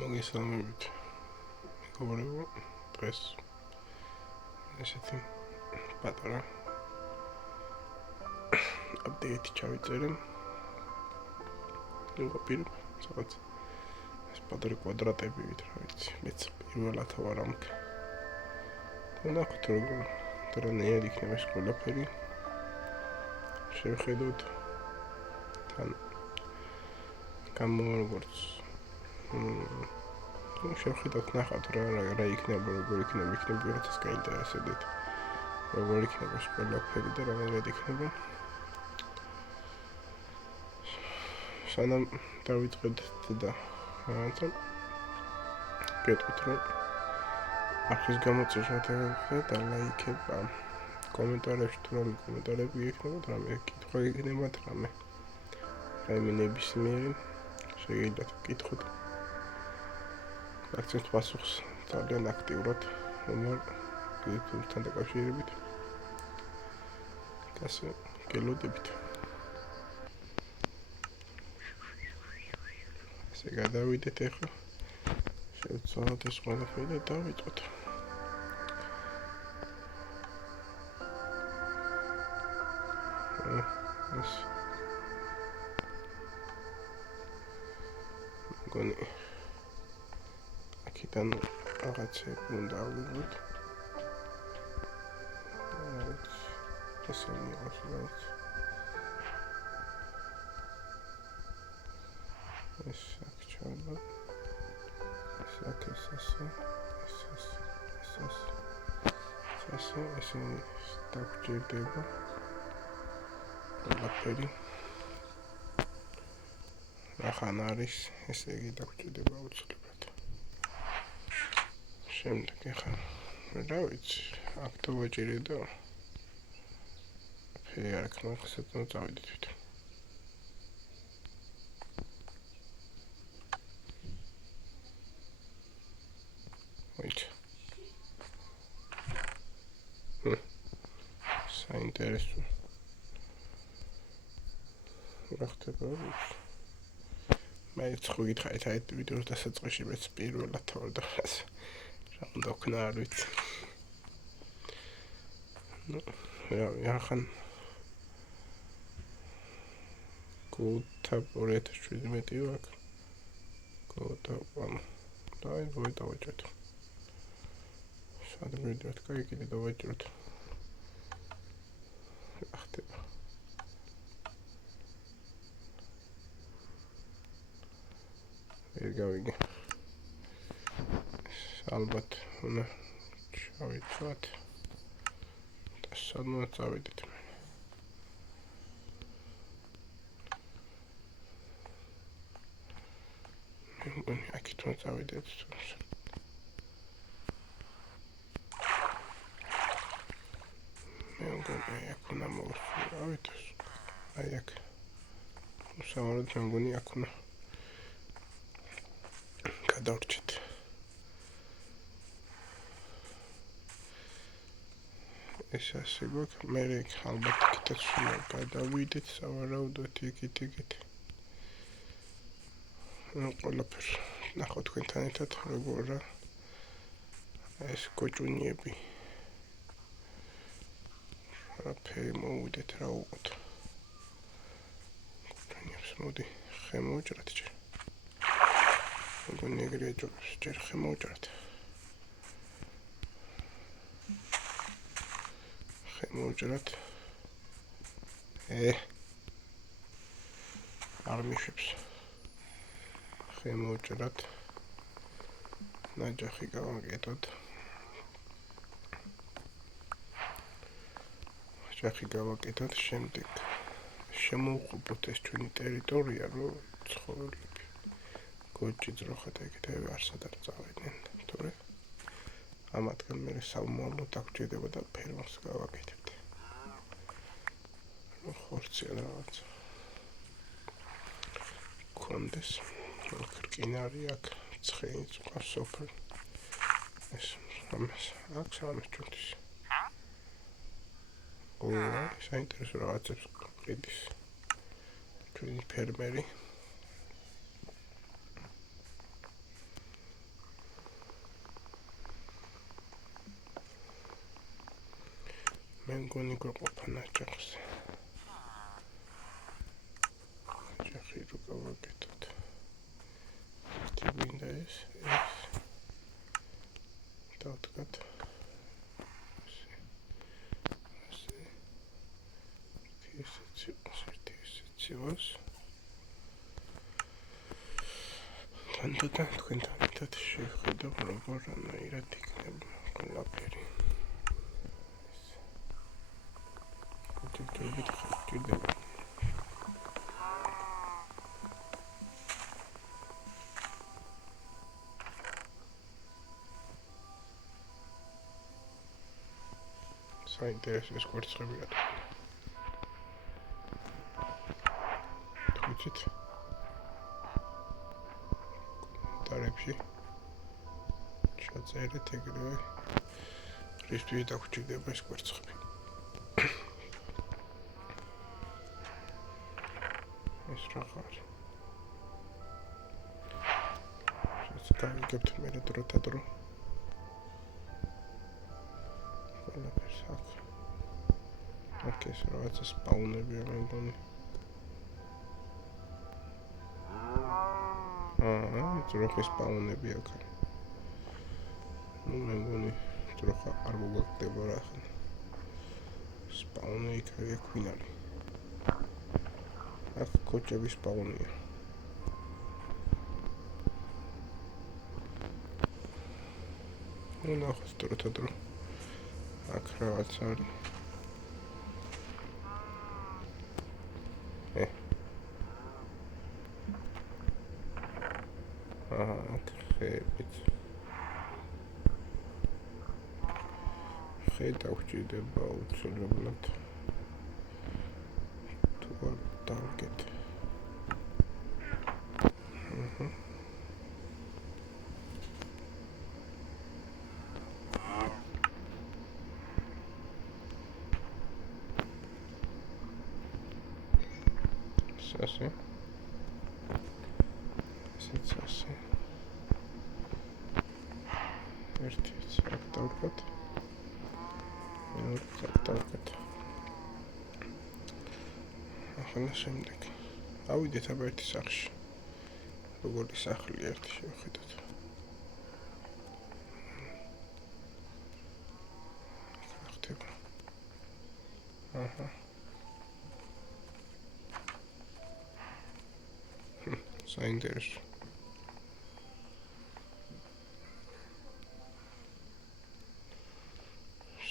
მოგესალმებით. მეგობრებო, დღეს ესეთი პატარა აპდეიტი ჩავიწერე. ვაპირებ, სადაც ეს პატარა კვადრატები ვით, რა ვიცი, მეც პირველად ვარ ამ. ნახოთ როგორ იქნება ეს ყველაფერი. შევხედოთ თან გამორგორს შევხედოთ ნახავთ რა იქნება, როგორ იქნება ვიღაცას გაინტერესებდეთ როგორ იქნება ეს ყველაფერი და რა იქნება. სანამ დავიწყებთ და რაღაცა გეტყვით რომ არხის გამოწვევა და ლაიქება კომენტარებში თუ რამე კომენტარები იქნება, რამე კითხვა იქნება, რაიმე ნებისმიერი შეგიძლიათ გკითხოთ. აქცევთ პასუხს ძალიან აქტიურად, YouTube-თან დაკავშირებით. ასე გელოდებით. ასე გადავიდეთ ახლა. შევცვალოთ ეს ყველაფერი და დავიწყოთ. ეს მგონი აქედან რაღაცები უნდა ავიღოთ. ესენი ახლა ეს აქ ესენი დაგჭირდება ყველაფერი ახან არის, ესე იგი დაგჭირდება უცლებად. შემდეგ ახლა რა ვიცი, აქ დავაჭირე და ფერი არ ქნა, ხსეწო წავიდეთ. საინტერესო რა ხდება ვიცი. მაინც ხო გითხარით აი ვიდეოს დასაწყისში მეც პირველად ვარ და რა უნდა ვქნა არ ვიცი. ახან კოთა 2017 ვაკ კოთა დაი დავაჭრეთ. სად ვიდეოთ კაი კიდე დავაჭრეთ. ახტება ეგავიგე ალბათ უნდა ჩავიცვათ და სადმო წავიდეთ. მგონი აქეთ უნდა წავიდეთ. აქ უნდა მოვსვით, აი აქ უსამართლოდ მგონი აქ უნდა გადავრჩით. ეს ასე გვაქვს, მე ალბათ იქითაც უნდა გადავიდეთ, სავარაუდოდ იქით. ყველაფერს ნახოთ თქვენთან ერთად როგორ ეს კოჭუნიები ფერი მოვიდეთ რა უყოთ. მოდი ხემოვჭრათ ჯერ. მგონი ეგრეა ჯობს, ჯერ ხემოვჭრათ. არ მიშვებს. ხემოვჭრათ. ნაჯახი გავაკეთოთ. გავაკეთოთ, შემდეგ შემოვყოფოთ ეს ჩვენი ტერიტორია, რომ ცხოვრები გოჭი ძროხა და ეგეთები არსად არ წავიდნენ, თორე ამათგან მე სამომავლო დაგჭირდება და ფერმას გავაკეთებთ. ხორციან რაღაც კონდეს რკინარი აქ ცხენი წყავს სოფელი. ეს აქ სამას ჩვენთვის საინტერესო რაღაცებს ყიდის ჩვენი ფერმერი. მე მგონი გვეყოფა ნაჭახზე. ნაჭახი რო გავაკეთოთ. ერთი გვინდა ეს. დავდგათ. ეს თანდათან თქვენთან ერთად შევხედავ როგორანაირად იქნება ყველაფერი. ჯერჯერობით ხდება. საინტერესო ეს კვერცხები რატო? თუჩით. დარებში. ჩაწერეთ ეგრევე. რისთვის დაგჭირდება ეს კვერცხები? ეს რა არის? ეს გავიგებთ მე დროთა დრო. ყველაფერს აქ. აქ ეს რაღაცა სპაუნებია მე მგონი. ძროხის სპაუნები აქ. მე მგონი ძროხა არ მოგაკდება რა ხან. სპაუნი იქ ეკვინალი. აქ კოჭების სპაუნია. ну нахуй დროთა დრო. აქ რაღაც არის. ხე დავჭირდება უცვლელად. თუ არ დავგეთ. ასე. ასე. ერთი აქ დავდგათ. ახლა შემდეგ ავიდეთ აბა ერთი სახლში. როგორი სახლია ერთი შევხედოთ. ხდება. საინტერესო.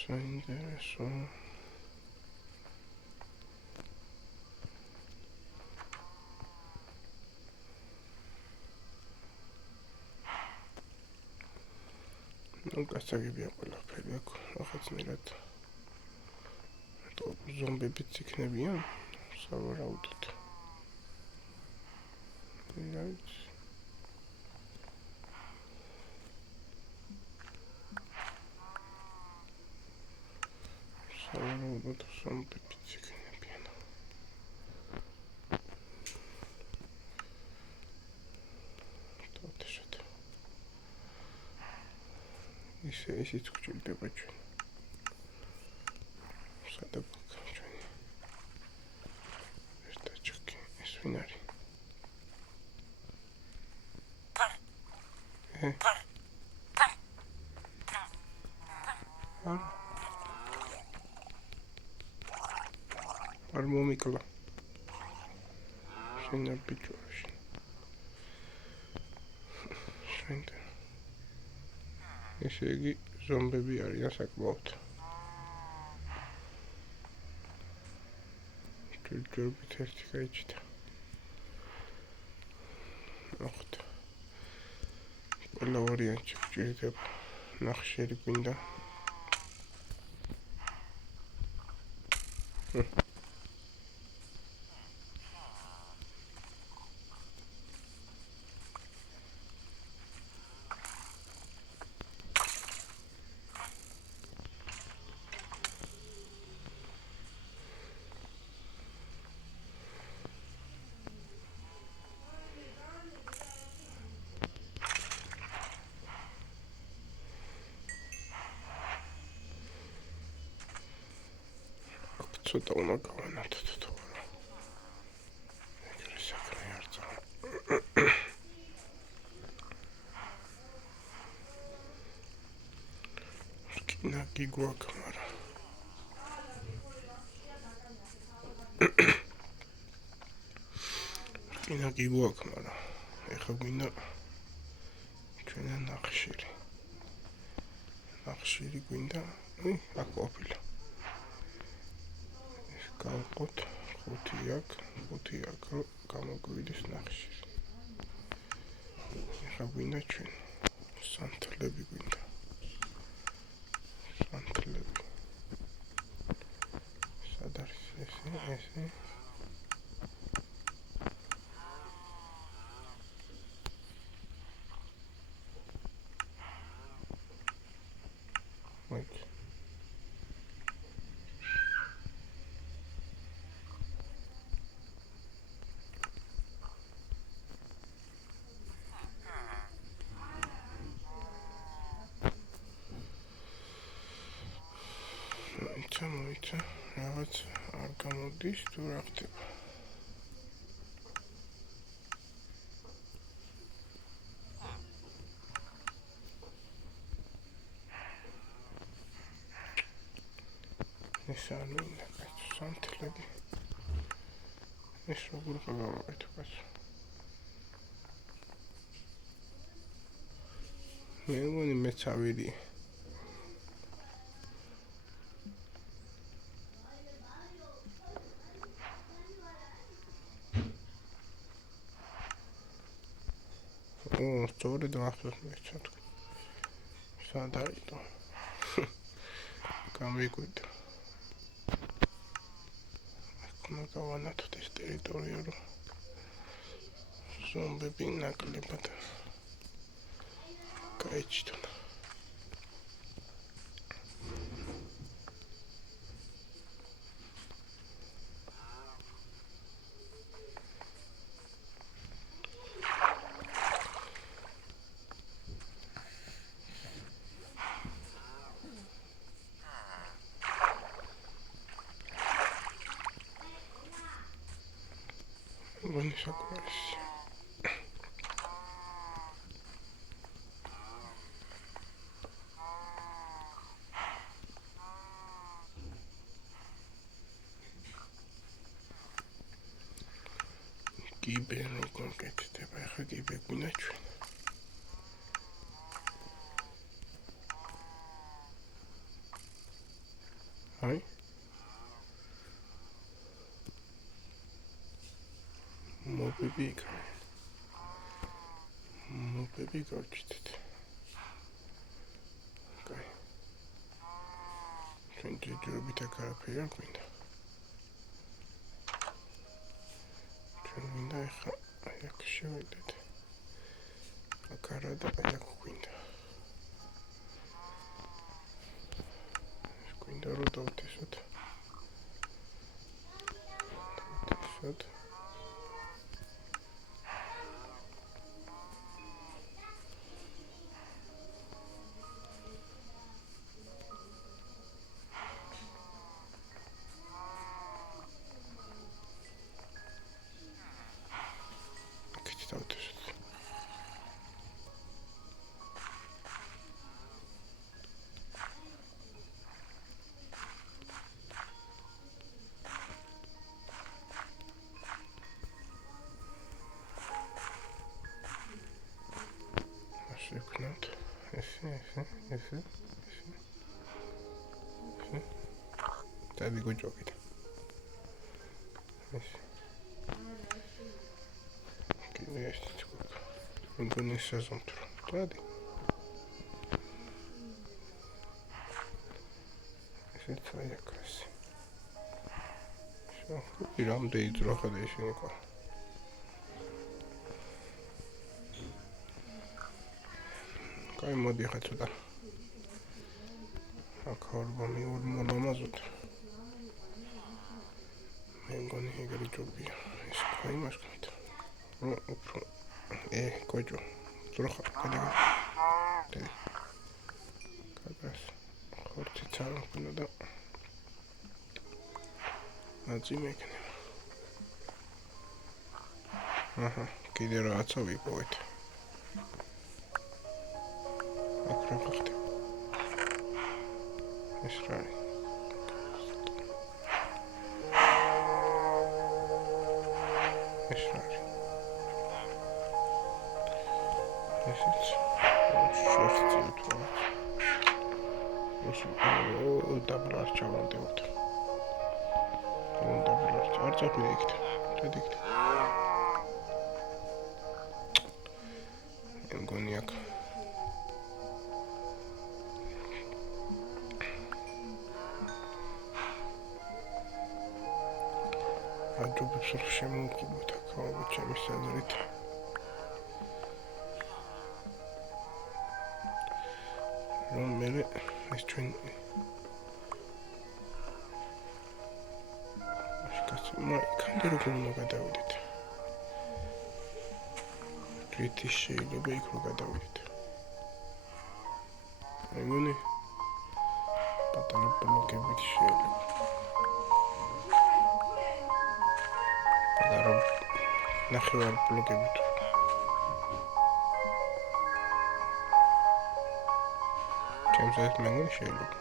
საინტერესო. ну გასაგებია ყველაფერი აქ ახალწნილად. ზომბებიც იქნებიან სავარაუდოდ. სავარაუდოდ ზომბებიც იქნებიან. დავთიშოთ. ისიც გვჭირდება ჩვენ. სადაბაქ ჩვენი. ერთაჩქი ეს ვინ არის? არ მომიკლა. შენ ბიჭოაში. შენ ესე იგი ზომბები არიან საკმაოდ. ჯერჯერობით ერთი გაიჭდა. ნახოთ. ყველა ვარიანტი გვჭირდება. ნახშირი გვინდა. ცოტა უნდა გავანათოთ თორე ეგრე საქმე არ წავა რკინა გიგვაქვს მაგრამ რკინა გიგვაქვს მაგრამ ეხლა გვინდა ჩვენა ნახშირი გვინდა აქ ყოფილა ეს გავყოთ 5 აქ რომ გამოგვიდეს ნახშირი ეხლა გვინდა ჩვენ სანთლები გვინდა სანთლები სად არის ესე მოიცა რაღაც არ გამოდის თუ რა ხდება ეს არ მინდა კაცო სანთლები ეს როგორ გავაკეთო კაცო მე მგონი მეც ავირია სწორედ ახლა მეცად სად არის გამიგვიდა ახლა გავანათოთ ეს ტერიტორია რომ ზომბები ნაკლებად გაიჩნდონ Bunun şakası. Gibero konkretite bayağı gibi güneş. Hay. Mopები გავჭიდეთ. კაი. ჩვენ ჯერჯერობით აქ არაფერი არ გვინდა. ჩვენ გვინდა ეხლა აი აქ შევიდეთ. აქ არა და აი აქ გვინდა. ეს გვინდა რომ დავთესოთ. Şüknat. Esi. Tabii çok iyi. Есть сколько. Он не сезон тур. Hadi. Ესეც აიაკას. შენ დაიძრა ხა და ისინი ყო. კაი მოდი ხა ცოტა. აქ ორბანი მონამაზოთ. მე მგონი ეგრე ჯობია. ეს კაი მასკეთ. უფრო კოჯო. ძროხა კადა. კადას. ხორცი წარუნა და ნაწილი მექნება. აჰა, კიდე რაღაცა ვიპოვეთ. აქ რა ხდება? ეს რა არის? ეს რა არის? ესეც შევწიოთ რა. დაბლა არ ჩავანდევთ. დაბლა არ წაფიდე იქით. დედიქით. მგონი აქ. აჯობებს რომ შემოვყიდოთ აქ ალბათ ჩემი საზრით. რომ მე ეს ჩვენ იქამდე როგორ უნდა გადავიდეთ? თვითი შეიძლება იქ რომ გადავიდეთ. მეგონი პატარა ბლოკებით შეიძლება. პატარა ნახევარ ბლოკებით. ჩემს ეს მეგონი შეიძლება.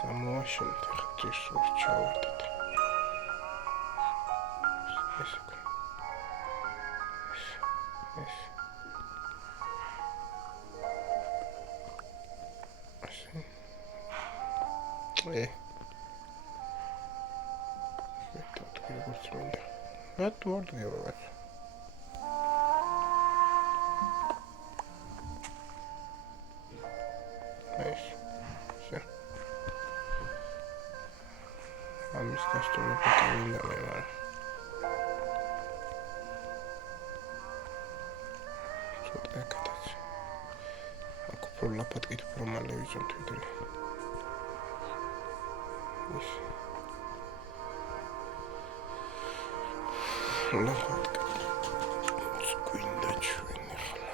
სამოაშენთ ახლა ჯიშურ ჩავარდეთ. ეს მეტად როგორც მინდა. რატო არ დგება? ამის გასწორება კიდევ მე ვარ. ცოტა კეთაც. აქ უფრო ლაპატკით უფრო მალე ვიძვით ვიდრე. ის. ლაპატკით. გვინდა ჩვენი ხლა.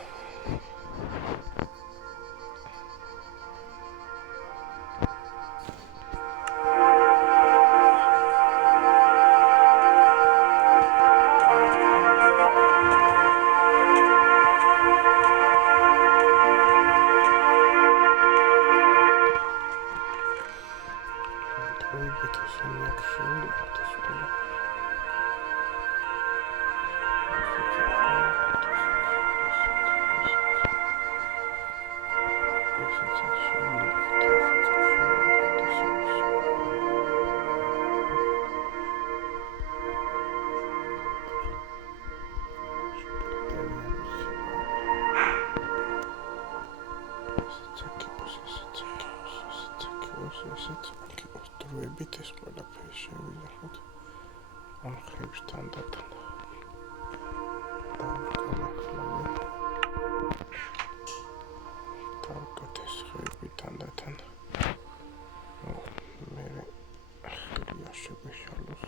დროებით ეს ყველაფერი შევინახოთ ამ ხეებს თანდათან. დავკოთ ეს ხეები თანდათან. მე ხელი შეგვეშალოს.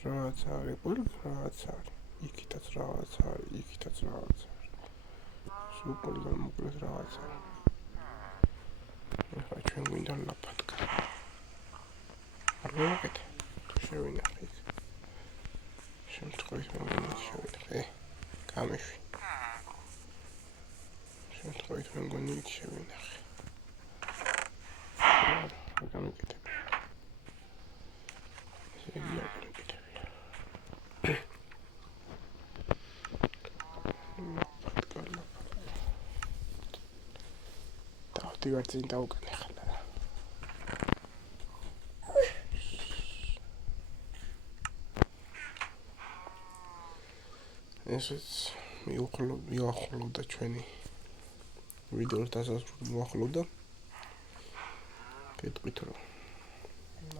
რაღაც არის, ყველგან რაღაც არის. იქითაც რაღაც არის, იქითაც რაღაც არის. სულ ყველგან მოკლედ რაღაც არის. ეხლა ჩვენ გვინდა ლაპატკა. არ მოვაკეთე? თუ შევინახე იქ. შემთხვევით მოგონი შევინახე. გამეშვი. შემთხვევით მოგონი იქ შევინახე. არ გამეკეთე. ვარ წინ დავუკანე ხლა. ესეც მიუახლოვდა ჩვენი ვიდეოს დასასრულს მოახლოვდა. კეთყვით რომ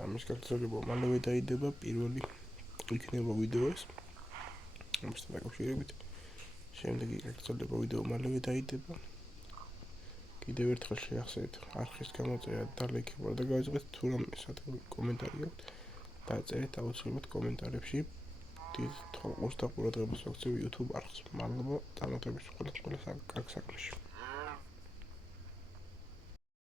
ამის გაგრძელება მალევე დაიდება პირველი იქნება ვიდეო ეს. ამასთან დაკავშირებით შემდეგი გაგრძელება ვიდეო მალევე დაიდება. კიდევ ერთხელ შეახსენეთ არხის გამოწერა და ლайქება და გავიწყეთ თუ რამე სადღაც კომენტარი აქვს დაწერეთ აუცილებლად კომენტარებში დიდ თვალყურს და ყურადღებას ვაქცევ YouTube არხს. მადლობა წარმატებისთვის ყველა კარგ საქმეში.